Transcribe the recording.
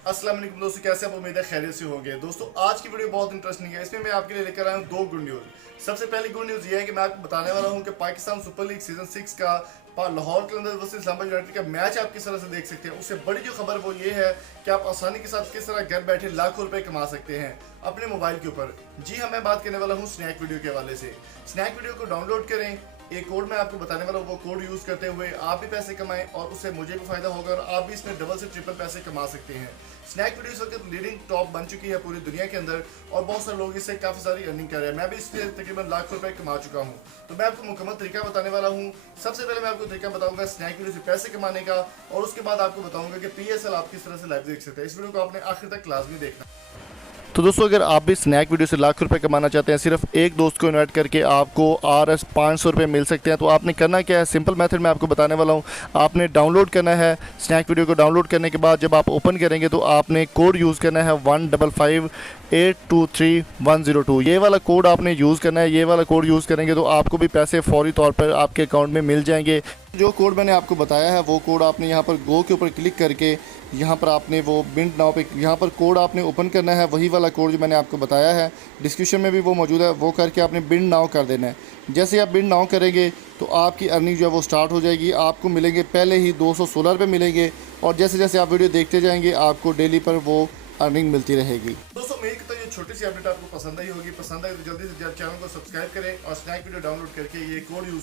अस्सलाम वालेकुम दोस्तों, कैसे आप? उम्मीद है खैरियत से होंगे। दोस्तों आज की वीडियो बहुत इंटरेस्टिंग है। इसमें मैं आपके लिए लेकर आया हूँ दो गुड न्यूज़। सबसे पहली गुड न्यूज़ ये है कि मैं आपको बताने वाला हूँ कि पाकिस्तान सुपर लीग सीजन 6 का लाहौर कलंदर्स वर्सेस इस्लामाबाद यूनाइटेड का मैच आप किस तरह से देख सकते हैं। उससे बड़ी जो खबर वो ये है कि आप आसानी के साथ किस तरह घर बैठे लाखों रुपए कमा सकते हैं अपने मोबाइल के ऊपर। जी हाँ, मैं बात करने वाला हूँ स्नैक वीडियो के हवाले से। स्नैक वीडियो को डाउनलोड करें, एक कोड मैं आपको बताने वाला हूँ, वो कोड यूज करते हुए आप भी पैसे कमाएं और उससे मुझे भी फायदा होगा और आप भी इसमें डबल से ट्रिपल पैसे कमा सकते हैं। स्नैक वीडियो इस वक्त लीडिंग टॉप बन चुकी है पूरी दुनिया के अंदर और बहुत सारे लोग इससे काफी सारी अर्निंग कर रहे हैं। मैं भी इससे तकरीबन लाखों रुपए कमा चुका हूँ। तो मैं आपको मुकम्मल तरीका बताने वाला हूँ। सबसे पहले मैं आपको तरीका बताऊंगा स्नैक वीडियो से पैसे कमाने का और उसके बाद आपको बताऊंगा कि PSL आप किस तरह से लाइव देख सकते हैं। इस वीडियो को आपने आखिर तक लाजमी देखना। तो दोस्तों अगर आप भी स्नैक वीडियो से लाख रुपए कमाना चाहते हैं, सिर्फ एक दोस्त को इनवाइट करके आपको RS 500 रुपये मिल सकते हैं। तो आपने करना क्या है, सिंपल मेथड मैं आपको बताने वाला हूँ। आपने डाउनलोड करना है स्नैक वीडियो को। डाउनलोड करने के बाद जब आप ओपन करेंगे तो आपने कोड यूज़ करना है 155823 102। ये वाला कोड आपने यूज़ करना है। ये वाला कोड यूज़ करेंगे तो आपको भी पैसे फौरी तौर पर आपके अकाउंट में मिल जाएंगे। जो कोड मैंने आपको बताया है वो कोड आपने यहाँ पर गो के ऊपर क्लिक करके यहाँ पर आपने वो बिंड नाउ पे यहाँ पर कोड आपने ओपन करना है। वही वाला कोड जो मैंने आपको बताया है, डिस्क्रिप्शन में भी वो मौजूद है, वो करके आपने बिंड नाउ कर देना है। जैसे आप बिंड नाउ करेंगे तो आपकी अर्निंग जो है वो स्टार्ट हो जाएगी। आपको मिलेंगे पहले ही 216 रुपये मिलेंगे और जैसे जैसे आप वीडियो देखते जाएंगे आपको डेली पर वो अर्निंग मिलती रहेगी। दोस्तों उम्मीद करता हूं ये छोटी सी अपडेट आपको पसंद आई होगी। पसंद आई तो जल्दी से चैनल को सब्सक्राइब करें और स्नैक वीडियो डाउनलोड करके ये कोड यूज